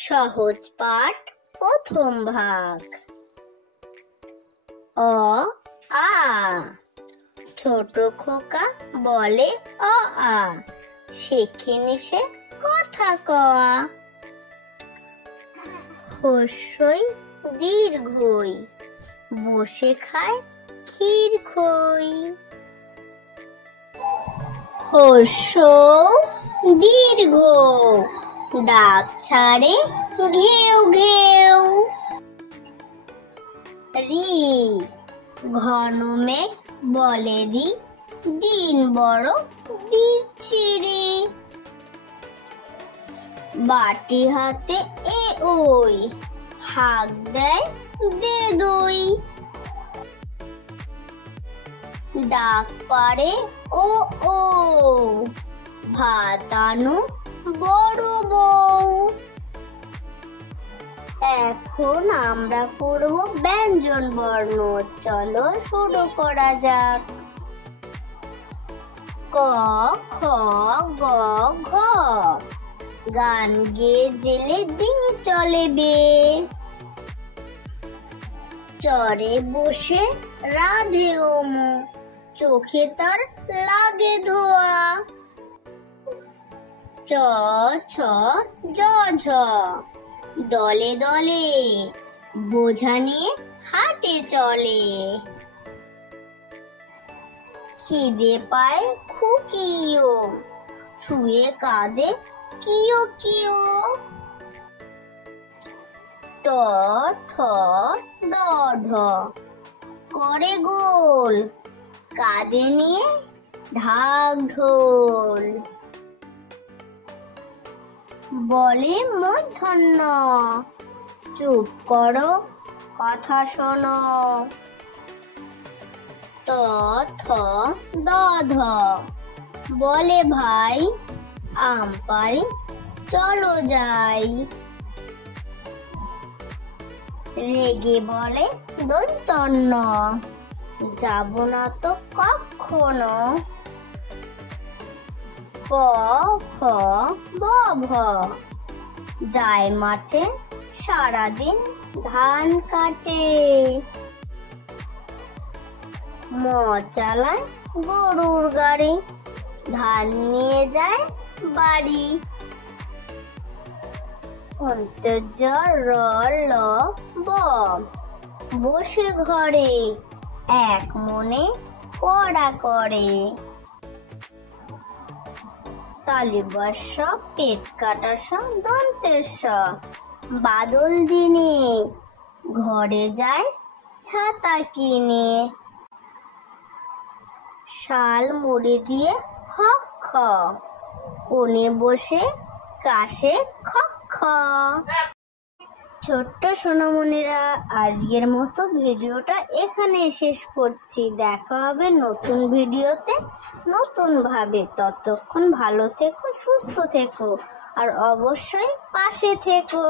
সহজ পাঠ প্রথম ভাগ। অ আ। ছোট খোকা বলে অ আ, শেখেনি সে কথা কওয়া। হস্যই দীর্ঘই, বসে খায় ক্ষীর খই। হস্য দীর্ঘ, ডাক ছাড়ে ঘেউ ঘেউ। রি, ঘন মেঘ বলে রি, দিন বড় বিচ্ছিরি। বাটি হাতে এ ওই, হাঁক দেয় দে দই। ডাক পাড়ে ও ও, ভাত আনো বড় বউ। এখন আমরা করব ব্যঞ্জন বর্ণ, চলো শুরু করা যাক। ক খ গ ঘ, গান গেয়ে জেলে ডিঙি চলে বে। চরে বসে রাধে ওমু, চোখে তার লাগে ধোয়া। চ ছ জ ঝ, দলে দলে বোঝা নিয়ে হাটে চলে। খিদে পায় খুকিও, শুয়ে কাঁদে কিও কিও। ট ঠ ড ঢ, করে গোল, কাঁধে নিয়ে ঢাক ঢোল। বলে মূর্ধন্য, চুপ করো কথা শোনো। ত থ দ ধ, বলে ভাই আম পাড়ি চলো যাই। রেগে বলে দৈত্যন্য, যাব না তো কখনো। প ফ ব ভ, যায় মাঠে সারাদিন ধান কাটে। ম চালায় গরুর গাড়ি, ধান নিয়ে যায় বাড়ি। অন্তর্য র ল ব, বসে ঘরে এক মনে পড়া করে। তালিবস্য পেট কাটা স দন্তেশ্ব, বাদল দিনে ঘরে যায় ছাতা কিনে। শাল মুড়ি দিয়ে হ খ, কোণে বসে কাশে খ খ। ছোট্ট সোনামণিরা, আজকের মতো ভিডিওটা এখানে শেষ করছি। দেখা হবে নতুন ভিডিওতে নতুন ভাবে। ততক্ষণ ভালো থেকো, সুস্থ থেকো, আর অবশ্যই পাশে থেকো।